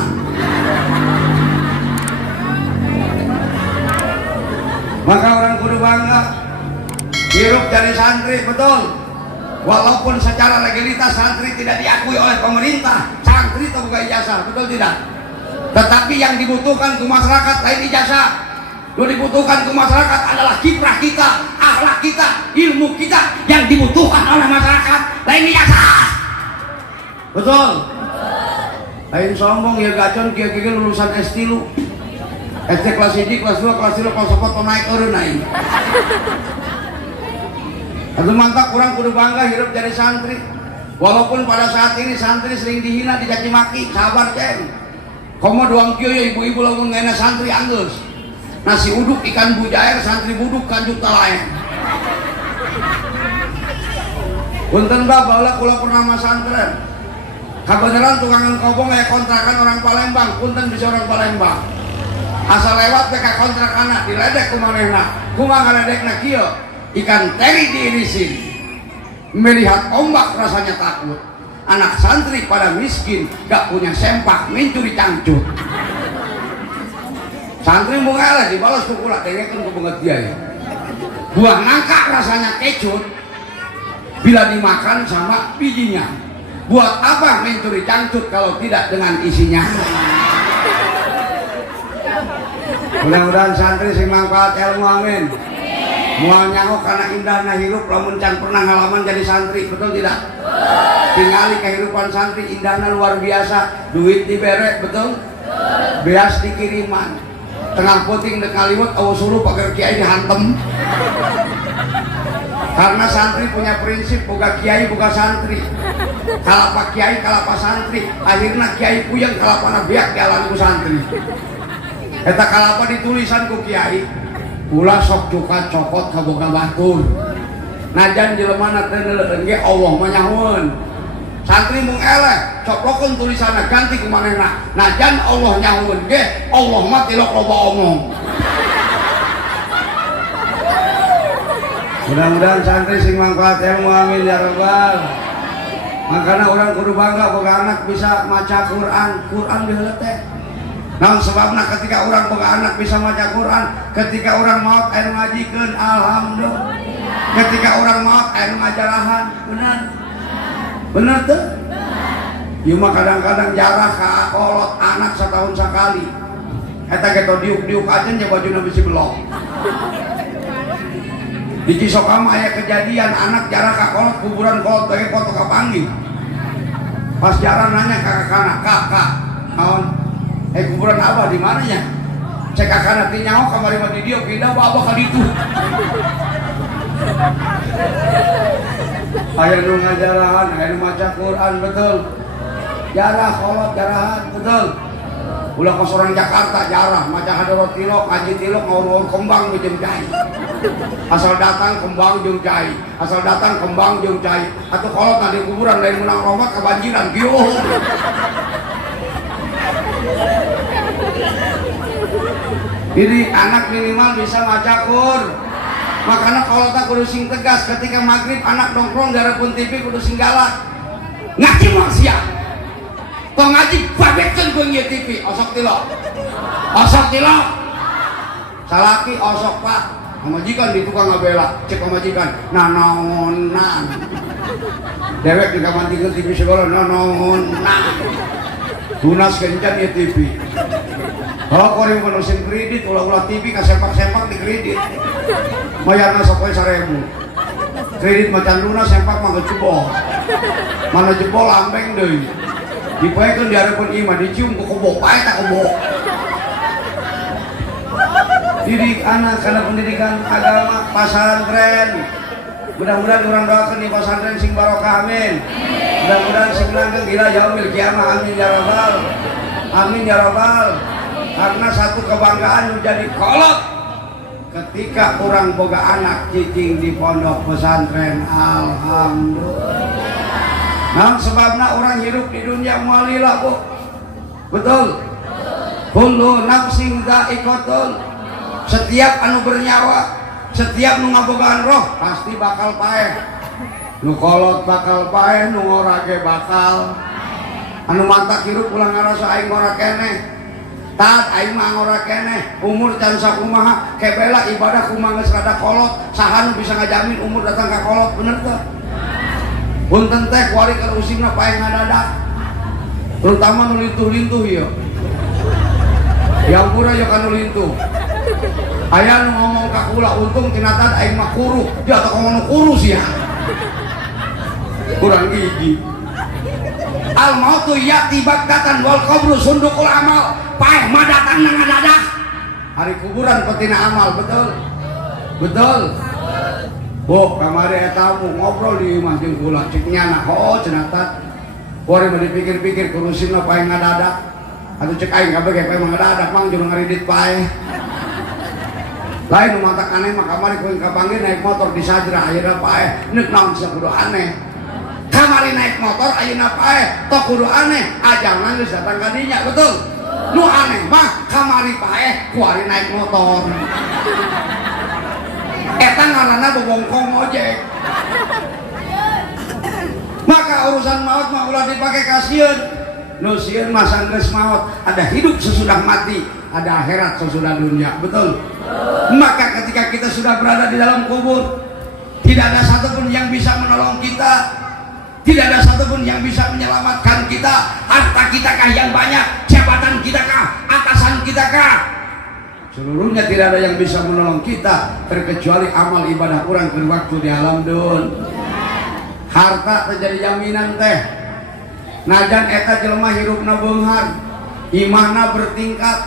maka orang kudu bangga hirup jadi santri betul. Walaupun secara legalitas santri tidak diakui oleh pemerintah, santri itu bukan ijazah, betul tidak? Tetapi yang dibutuhkan ke masyarakat lain ijazah. Yang dibutuhkan ke masyarakat adalah kiprah kita, akhlak kita, ilmu kita. Yang dibutuhkan oleh masyarakat lain ijazah. Betul? Lain sombong ya gacon kia-kia lulusan S3 SD kelas 1, kelas 2, kelas 3, kelas 4 naik eureun aing. Atau mantap kurang kudu bangga hidup jadi santri. Walaupun pada saat ini santri sering dihina, dicaci maki, sabar ceng. Komo doang kieu ya ibu-ibu lamun ngaena santri anggeus. Nasi uduk ikan bujair santri buduk kanjuk talaeng. Punten baheula kula pernah masantren. Kabeneran tukangan kobong aya kontrakan orang Palembang, punten bisa orang Palembang. Asal lewat teh ka kontrakanna diledek ku manehna. Kumaha ngaledekna kieu? Ikan teri diirisin, melihat ombak rasanya takut. Anak santri pada miskin, gak punya sempak, mencuri cangcut. Santri bunga dibalas kukula, dengekan ku banget dia ya. Buah nangka rasanya kecut, bila dimakan sama bijinya. Buat apa mencuri cangcut kalau tidak dengan isinya? Mudah-mudahan santri sing mangfaat ilmu, amin. Mual nyaho karena indahna hirup lamun can pernah ngalaman jadi santri, betul tidak? Tingali kehidupan santri indahna luar biasa, duit dibere, betul? Beas dikiriman, tengah puting dek ngaliwat awas suruh pakai kiai dihantem. Karena santri punya prinsip boga kiai boga santri. Kalapa kiai kalapa santri, akhirnya kiai puyeng kalapana biak jalan ku santri. Eta kalapa ditulisan ku kiai. Ulah sok cuka cokot kaboga batur. Najan jelema teh neuleun ge Allah mah nyahoeun. Santri mung eleh, coplokeun tulisanna ganti ku manehna. Najan Allah nyahoeun ge, Allah mah tilok loba omong. Mudah-mudahan santri sing mangfaat ilmu, amin ya rabbal. Makana orang kudu bangga boga anak bisa maca Quran, Quran diheula teh. Nah sebabna ketika orang boga anak bisa maca Quran, ketika orang maot aya ngajikeun alhamdulillah. Ketika orang maot aya ngajarahan, benar. Benar tuh? Ieu mah kadang-kadang jarah ka kolot anak setahun sekali. Eta ge to diuk-diuk aja nya bajuna bisi belok. Di Cisokama aya kejadian anak jarah ka kolot kuburan kolot teh foto kapanggih. Pas jarah nanya ka kakana, "Kak, naon? Kuburan abah di mananya?" Cek kakana teh nyaho kamari mah di dieu pindah abah ka ditu. Aya nu ngajarahan, aya nu maca Quran, betul. Jarah kolot jarahan, betul. Ulah kos orang Jakarta jarah maca hadarat tilok, ngaji tilok, ngaur-ngaur kembang jeung cai. Asal datang kembang jeung cai, asal datang kembang jeung cai. Atuh kolot na di kuburan lain menang romat kebanjiran kieu. Jadi anak minimal bisa maca Quran. Makanya kalau tak kudu sing tegas ketika maghrib anak nongkrong garapun TV kudu sing galak. Ngaji maksiat. Tong ngaji babetkeun ku ngieu TV, osok tilok. Osok tilok. Salaki osok Pak. Majikan di tukang ngabela, cek majikan. Nanaonan. Dewek di kamantikeun TV sekolah nanaonan. Tunas kencan ieu TV. Kalau koreng menusin kredit, ulah-ulah TV ka sempak-sempak di kredit. Mayarna sok we 1000. Kredit macan lunas sempak mah jebol. Mana jebol ambeng deui. Dipaekeun di harapan imah dicium ku kobok, pae tak kobok. Didik anak kana pendidikan agama pasantren. Mudah-mudahan orang doakeun di pasantren sing barokah, amin. Mudah-mudahan sing langgeng ila yaumil kiamah, amin ya rabbal. Amin ya rabbal. Karena satu kebanggaan menjadi kolot ketika orang boga anak cicing di pondok pesantren, alhamdulillah. Nah sebabna orang hidup di dunia mualilah bu, betul. Kullu nafsin dha'iqatul, setiap anu bernyawa, setiap nu ngabogaan roh pasti bakal paeh. Nu kolot bakal paeh, nu ngorage bakal. Anu mantak hirup ulang ngarasa aing ngora keneh. Tat aing mah ngora keneh, umur can sakumaha kebela ibadah kumaha geus rada kolot, saha nu bisa ngajamin umur datang ka kolot, bener teh? Punten teh kuari keur usingna paeh ngadadak. Terutama nu lintuh-lintuh ieu. Yang pura ya kanu lintuh. Aya nu ngomong ka kula untung cinatan aing mah kuru, dia teh ngomong kuru sia. Kurang gigi. Al mautu yati bagdatan wal qabru sundukul amal. Paeh mah datang na ngadadak. Hari kuburan petina amal, betul? Betul. Bu, kamari eta ngobrol di imah jeung kula cik nyana. Oh, cenah tat. Kuari mah dipikir-pikir kurusina paeh ngadadak. Atuh cek aing kabeh paeh ngadadak mang jeung ngaridit paeh. Lain nu mantak aneh mah kamari kuing kapanggih naik motor di Sajra ayeuna paeh neuk naon sia kudu aneh. Kamari naik motor ayeuna paeh tok kudu aneh, ajangan geus datang ka dinya, betul? Nu aneh mah kamari paeh kuari naik motor. Eta ngaranna bobongkong ojek. Maka urusan maut mah ulah dipake ka sieun. Nu sieun mah sanggeus maut, ada hidup sesudah mati, ada akhirat sesudah dunia, betul? Maka ketika kita sudah berada di dalam kubur, tidak ada satupun yang bisa menolong kita, tidak ada satupun yang bisa menyelamatkan kita. Harta kita kah yang banyak, jabatan kita kah, atasan kita kah, seluruhnya tidak ada yang bisa menolong kita terkecuali amal ibadah kurang ke waktu di alam dun. Harta terjadi jaminan teh. Najan eta jelema hirupna beunghar, imahna bertingkat,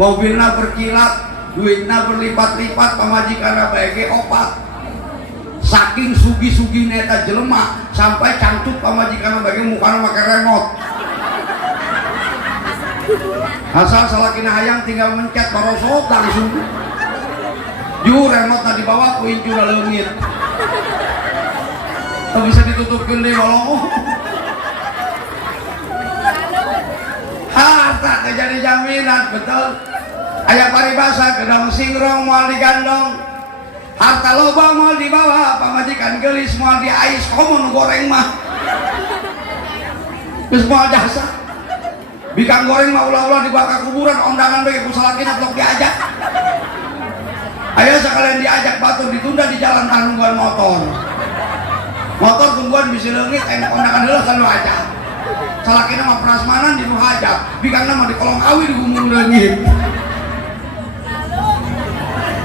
mobilna berkilat, duitna berlipat-lipat, pamajikanna bae ge opat. Saking sugi-sugi eta jelema sampai cangcut pamajikanna bae ge mukana make remote. Asal salakina hayang tinggal mencet barosot langsung. Ju remote dibawa ku incuna leungit. Teu bisa ditutupkeun deui walong. Harta terjadi jaminan, betul? Aya paribasa gedang singrong moal digandong. Harta loba moal dibawa, pamajikan geulis moal diais, komo nu goreng mah. Geus moal jasa. Bikang goreng mah ulah-ulah dibakar kuburan, ondangan bagi kusalakina blok diajak. Ayo sekalian diajak batur ditunda di jalan tanggungan motor. Motor tungguan bisa leungit, enak ondangan heula kan lu ajak. Salakina mah prasmanan di nu hajat, bikangna mah di kolong awi di gumung leungit.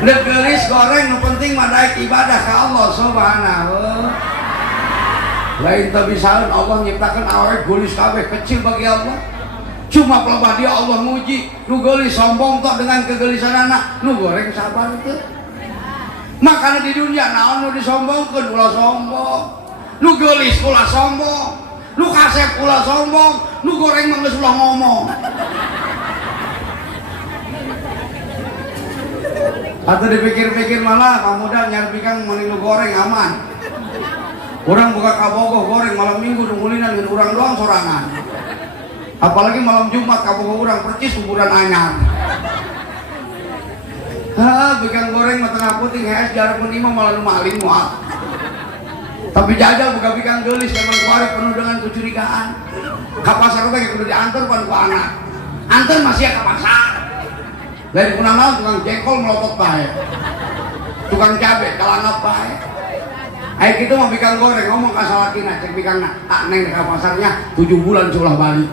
Dek geulis goreng nu penting mah daek ibadah ka Allah Subhanahu. Lain teu bisaeun Allah nyiptakeun awewe geulis kabeh kecil bagi Allah. Cuma pelebah dia Allah muji, nu geulis sombong tok dengan kegelisanana, nu goreng sabar teu. Makana di dunia naon nu disombongkeun ulah sombong. Nu geulis ulah sombong, nu kasep ulah sombong, nu goreng mah geus ulah ngomong. Atau dipikir-pikir malah pamuda nyarbikang mani nu goreng aman. Urang buka kabogoh goreng malam minggu nu ngulinan ngan urang doang sorangan. Apalagi malam Jumat kabogoh urang percis kuburan anyar. Bikin goreng mah tengah puting hees jarak menima malah nu maling moal. Tapi jajal buka bikin geulis emang kuari penuh dengan kecurigaan. Ka pasar teh kudu diantar pan ku anak. Antar masih ka pasar. Dari kunana tukang jengkol melotot bae. Tukang cabe kalangap bae. Ayo kita mau bikin goreng ngomong ka salakina cek bikangna, "Tak neng ka pasarnya 7 bulan sulah balik."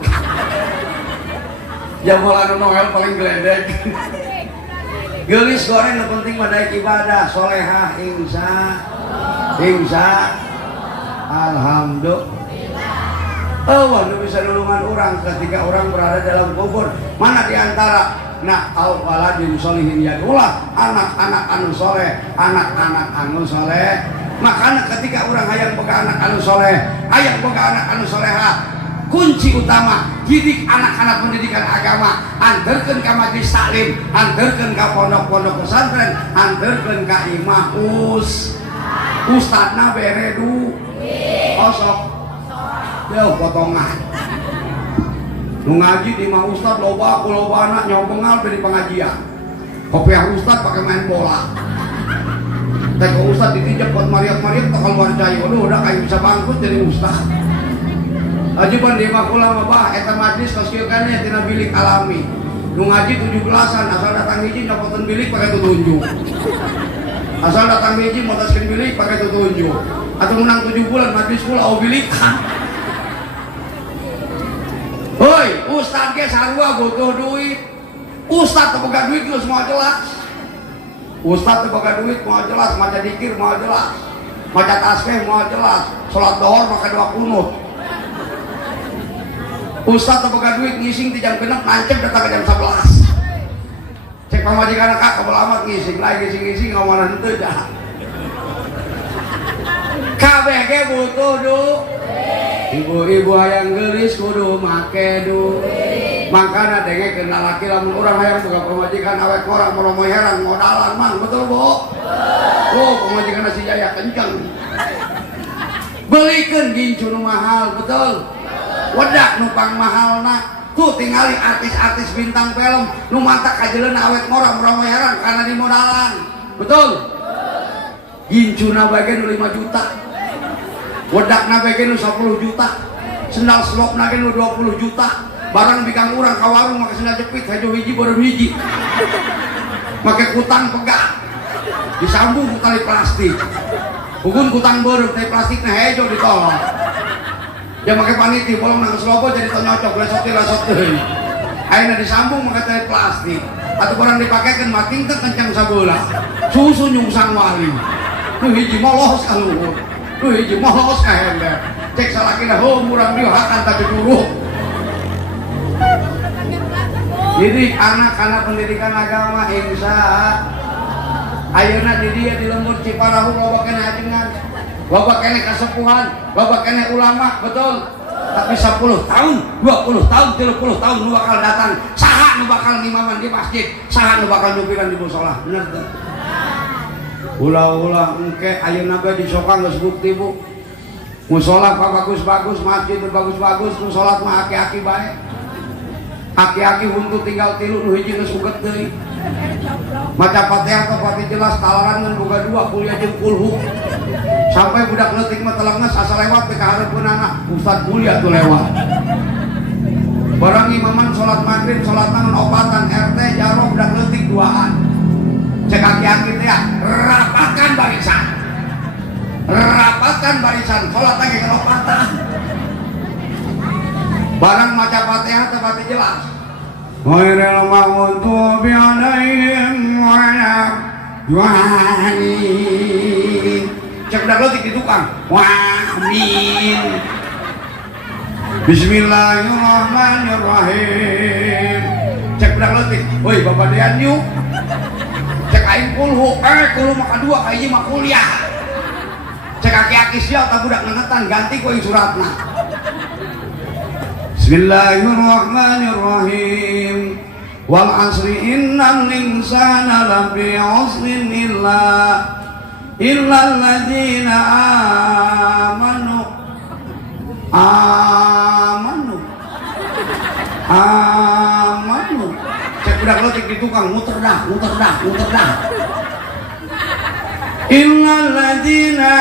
Jamulan Noel paling geledek. Geulis goreng yang penting mah daek ibadah solehah insya alhamdulillah. Oh, nu bisa nulungan orang ketika orang berada dalam kubur. Mana diantara nah waladin solihin yadulah, anak-anak anu soleh, anak-anak anu soleh. Makanya ketika orang hayang boga anak anu soleh, hayang boga anak anu soleha, kunci utama didik anak-anak pendidikan agama, anterkeun ka majelis taklim, anterkeun ka pondok-pondok pesantren, anterkeun ka imah ustadna beredu osok jauh potongan. Nu ngaji di mah ustad loba aku loba anak nyobengal dari pengajian. Kopiah ustad pakai main bola. Teh ke ustad ditijak buat mariak-mariak tak keluar cai. Waduh udah kayak bisa bangkrut jadi ustad. Ajiban di mah ulama bah eta majlis kasieukeunnya tina bilik alami. Nu ngaji 17-an asal datang hiji dapetin bilik pakai tutunjuk. Asal datang hiji motaskeun bilik pakai tutunjuk. Atau menang 7 bulan majlis kula au bilik. Hoi, ustad ge sarua butuh duit. Ustad teu boga duit geus moal jelas. Ustad teu boga duit moal jelas, maca dikir moal jelas. Maca tasbih moal jelas, salat dohor make doa kunut. Ustad teu boga duit ngising ti jam 6 nancep datang ke jam 11. Cek pamajikan kak kabel amat ngising lagi ngising ngomongna henteu dah. Kabeh ge butuh duit. Ibu-ibu hayang geulis kudu make duit. Makana dengekeun lalaki lamun urang hayang boga pamajikan awet orang mau heran modalan mah betul Bu? Oh, pamajikan si Jaya kencang. Belikeun gincu nu mahal betul. Wedak nupang mahalna. Tuh tingali artis-artis bintang film nu mantak kajeleuna awet orang mau heran karena di modalan. Betul? Gincuna bagian 5 juta. Wedakna bagian 10 juta, sendal slopna ge 20 juta, barang bikang urang ka warung make sendal jepit hajo hiji beureum hiji. Make kutang pegat. Disambung ku tali plastik. Bugun kutang beureum tali plastikna hejo ditolong. Ya make paniti bolong nang slopo jadi teu nyocok lesot teuing. Ayeuna disambung make tali plastik. Atuh barang dipakekeun making teu kencang sabeula. Susu nyungsang wali. Nu hiji molos ka luhur. Hiji molos ka hember. Cek salakina heuh murang diohakan tapi guru. Didik anak karena pendidikan agama insya ayeuna di dia di lembur Ciparahu loba kene ajengan, loba kene kasepuhan, loba kene ulama betul. Tapi 10 tahun, 20 tahun, 30 tahun nu bakal datang. Saha nu bakal ngimaman di masjid, saha nu bakal nyupiran di mushola. Bener teu? Ulah-ulah engke ayeuna ge di Soka geus bukti Bu. Mushola bagus-bagus, masjid bagus-bagus, nu salat mah aki-aki bae. Aki-aki untuk tinggal 3 nu hiji geus uget deui. Maca Fatihah teh pati jelas talaran ngan boga 2 kuliah jeung kulhu. Sampai budak leutik mah telenges asa lewat teh ka hareupeunana, ustad kuliah tuh lewat. Barang imaman salat maghrib, salat nang opatan RT jaro budak leutik 2an. Cek aki-aki teh rapatkan barisan. Rapatkan barisan, salat lagi opatan. Barang maca Fatihah teh pati jelas. Ghairil maghdubi 'alaihim waladdallin. Cek dak leutik di tukang. Amin. Bismillahirrahmanirrahim. Cek dak leutik. Woi Bapak Dean yuk. Cek aing kulhu, kulhu maka 2 ka hiji mah kuliah. Cek aki-aki sial tak budak ngengetan ganti ku ing suratna. Bismillahirrahmanirrahim. Wal asri innal insana lafi khusrin illa alladzina amanu. Cek budak leutik di tukang muter dah. Illa alladzina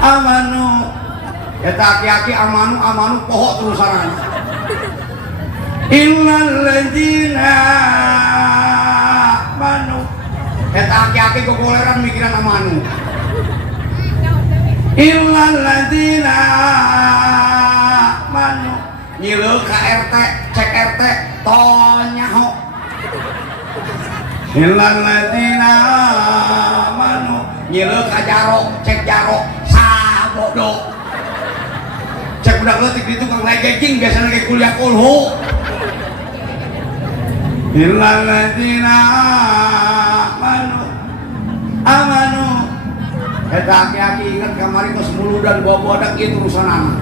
amanu. Eta aki-aki amanu pohok terusanan. Illal ladzina amanu. Eta aki-aki gogoleran mikiran amanu. Illal ladzina amanu. Nyileuk ka RT, cek RT tonyaho. Illal ladzina amanu. Nyileuk ka jaro, cek jaro sabodo. Cek budak leutik di tukang legecing biasana ge kuliah kulhu. Illal ladzina amanu. Eta aki-aki inget kamari tos muludan bawa bodak ieu urusanana.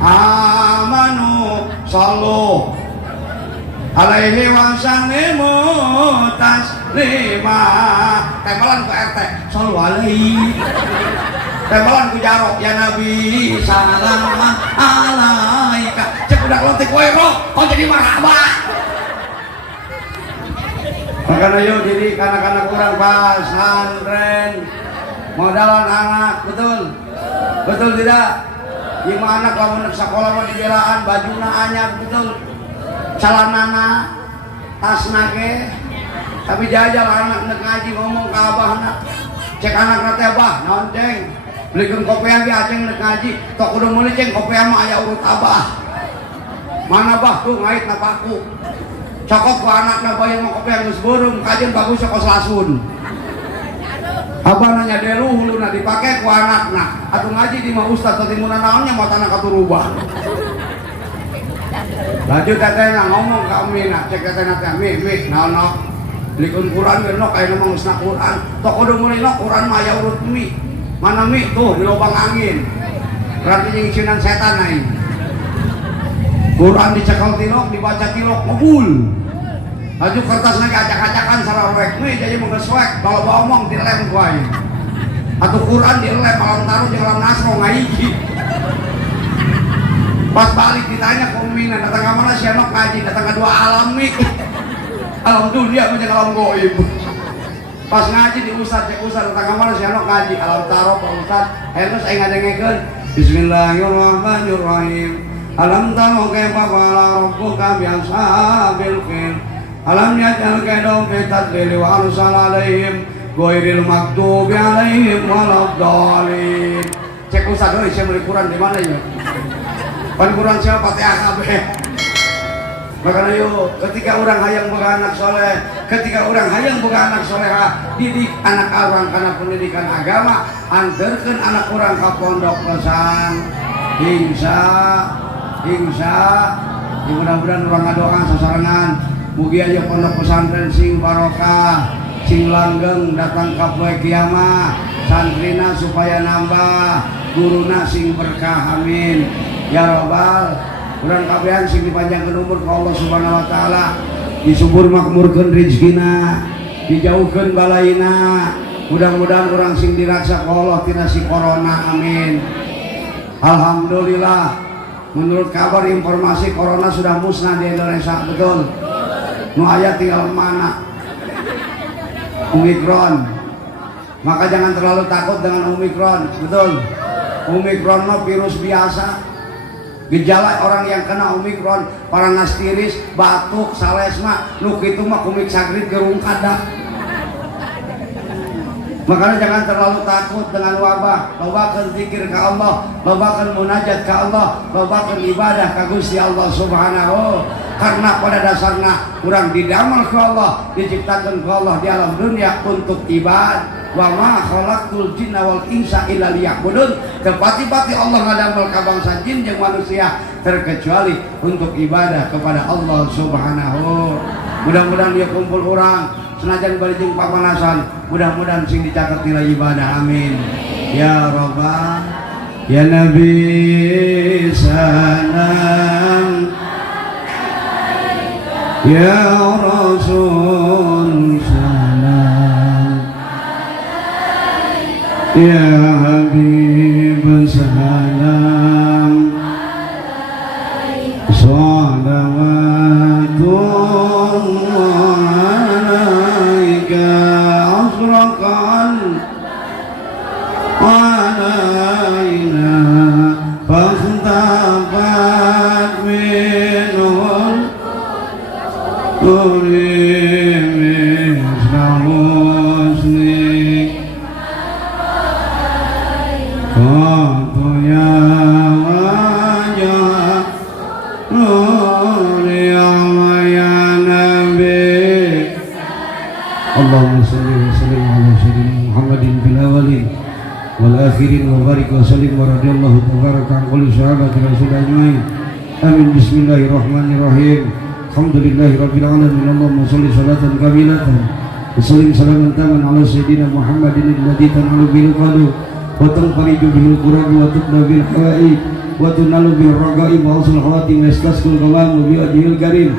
Amanu sallu alaihi wa sallimu taslima. Tempelan ke RT sallu alaihi. tembalan ku jarok ya Nabi salam alaika cek udah lontek wae roh kau jadi marhaba. Makanya yuk jadi kanak-kanak kurang pesantren modalan anak betul tidak gimana kalau anak sekolah mau dibelaan bajuna anyar betul calanana tas nage tapi jajal anak ngaji ngomong ke abahna cek anak nate abah naon ceng belikan kopiah ge aceng ngaji tok udah mulai ceng kopiah mah aya urut abah mana bah tuh ngait na paku cokok ku anak na bayang mau kopiah geus beureum kajen bagus kos lasun abah nanya delu hulu na dipake ku anak na atuh ngaji di mah ustaz tadi mun naonnya mau tanah katurubah lanjut tetehna ngomong ka umina cek tetehna teh mi naon belikan Quran genok kayak ngomong usna Quran tok udah mulai nok Quran mah aya urut mi mana mi tuh di lubang angin berarti nyingsinan setan naik Quran dicekal tilok dibaca tilok ngobul laju kertas lagi acak-acakan sarawek mi jadi menggeswek kalau ngomong dilem kuai atau Quran dilem malam taruh di alam nasro ngaiji pas balik ditanya ke umina datang ke mana si Enok ngaji datang ke dua alam mi alam dunia menjadi alam goib pas ngaji di ustad cek ustad datang ke mana si Enok ngaji alam taruh pak ustad akhirnya saya ngadengekeun Bismillahirrahmanirrahim alam taruh kaifa fa'ala rabbuka bi'ashabil fil alam yaj'al kaidahum fi tadlil wa arsala alaihim ghairil maghdubi alaihim waladdallin cek ustad euy saya beli Quran di mana ya pan Quran siapa Fatihah kabeh. Makanya yuk ketika orang hayang boga anak soleh ketika orang hayang boga anak soleha didik anak orang karena pendidikan agama anterkeun anak orang ke pondok pesan hingsa mudah-mudahan orang ngadoa sasarangan mugi aja pondok pesantren sing barokah sing langgeng datang ka poe kiamat santrina supaya nambah guruna sing berkah amin ya robbal urang kabehan sing dipanjangkeun umur ka Allah Subhanahu wa taala disubur makmurkeun rezekina dijauhkeun balaina mudah-mudahan urang sing diraksa ka Allah tina si corona amin. Alhamdulillah menurut kabar informasi corona sudah musnah di Indonesia betul nu aya tinggal mana Omikron maka jangan terlalu takut dengan Omikron betul Omikron mah virus biasa gejala orang yang kena Omikron panas tiris batuk salesma nu kitu mah kumik sagrit gerung kada makanya jangan terlalu takut dengan wabah lobakeun zikir ka Allah lobakeun munajat ka Allah lobakeun ibadah ka Gusti Allah Subhanahu karena pada dasarnya urang didamel ka Allah diciptakan ka Allah di alam dunia untuk ibadah wa ma khalaqtul jinna wal insa illa liya'budun tepati-pati Allah ngadamel ka bangsa jin jeung manusia terkecuali untuk ibadah kepada Allah Subhanahu. Mudah-mudahan dia kumpul orang senajan bari jeung pamanasan mudah-mudahan sing dicatat nilai ibadah amin ya rabbal ya nabi salam ya rasul ya Habib salam salawatullah alaika asraqan alaina fakhtabat minul urim islamosni Qatu ya wajah Nuri ya Nabi Allahumma salli wa sallim ala sayyidina Muhammadin bil awalin wal akhirin wa barik wa sallim wa radiyallahu tabaraka an kulli sahabati rasul ajmain amin bismillahirrahmanirrahim alhamdulillahi rabbil alamin Allahumma salli salatan kamilatan wa sallim salaman taman ala sayyidina Muhammadin alladhi tan'alu bil qadu وتنفرج به الكرب وتقضى بالحوائج وتنال به الرغائب وحسن الخواتم ويستسقى الغمام بوجهه الكريم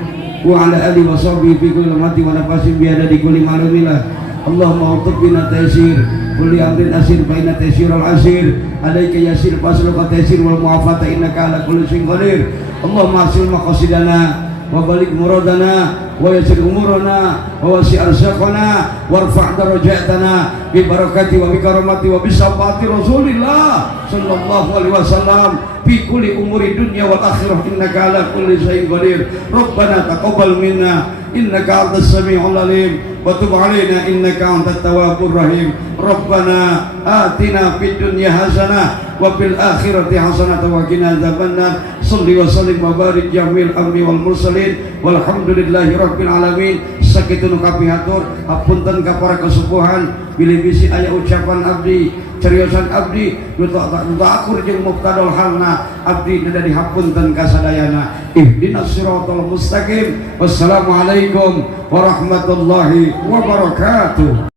وعلى آله وصحبه في كل لمحة ونفس بعدد كل معلوم له Allahumma utub bina taysir kulli amrin asir baina taysir al asir alaika yasir fasluka taysir wal mu'afata innaka ala kulli syai'in qadir. Allahumma hasil maqasidana wa balik muradana wa yasir umurana wa wasi' arzaqana warfa' darajatana bi barakati wa bi karamati wa bi sabati Rasulillah sallallahu alaihi wasallam fi kulli umuri dunya wal akhirah innaka ala kulli syai'in qadir. Rabbana taqabbal minna innaka antas samiul alim wa tub alaina innaka antat tawwabur rahim. Rabbana atina fid dunya hasanah wa fil akhirati hasanah wa qina adzabannar. Shalli wa sallim wa barik jamil amri wal mursalin walhamdulillahi rabbil alamin. Sakitun kapihatur hapunten ka para kesepuhan bilih bisi aya ucapan abdi cariosan abdi nuta akur jeung muqtadal halna abdi nada dihapunten ka sadayana. Ihdinas siratal mustaqim. Wassalamualaikum warahmatullahi wabarakatuh.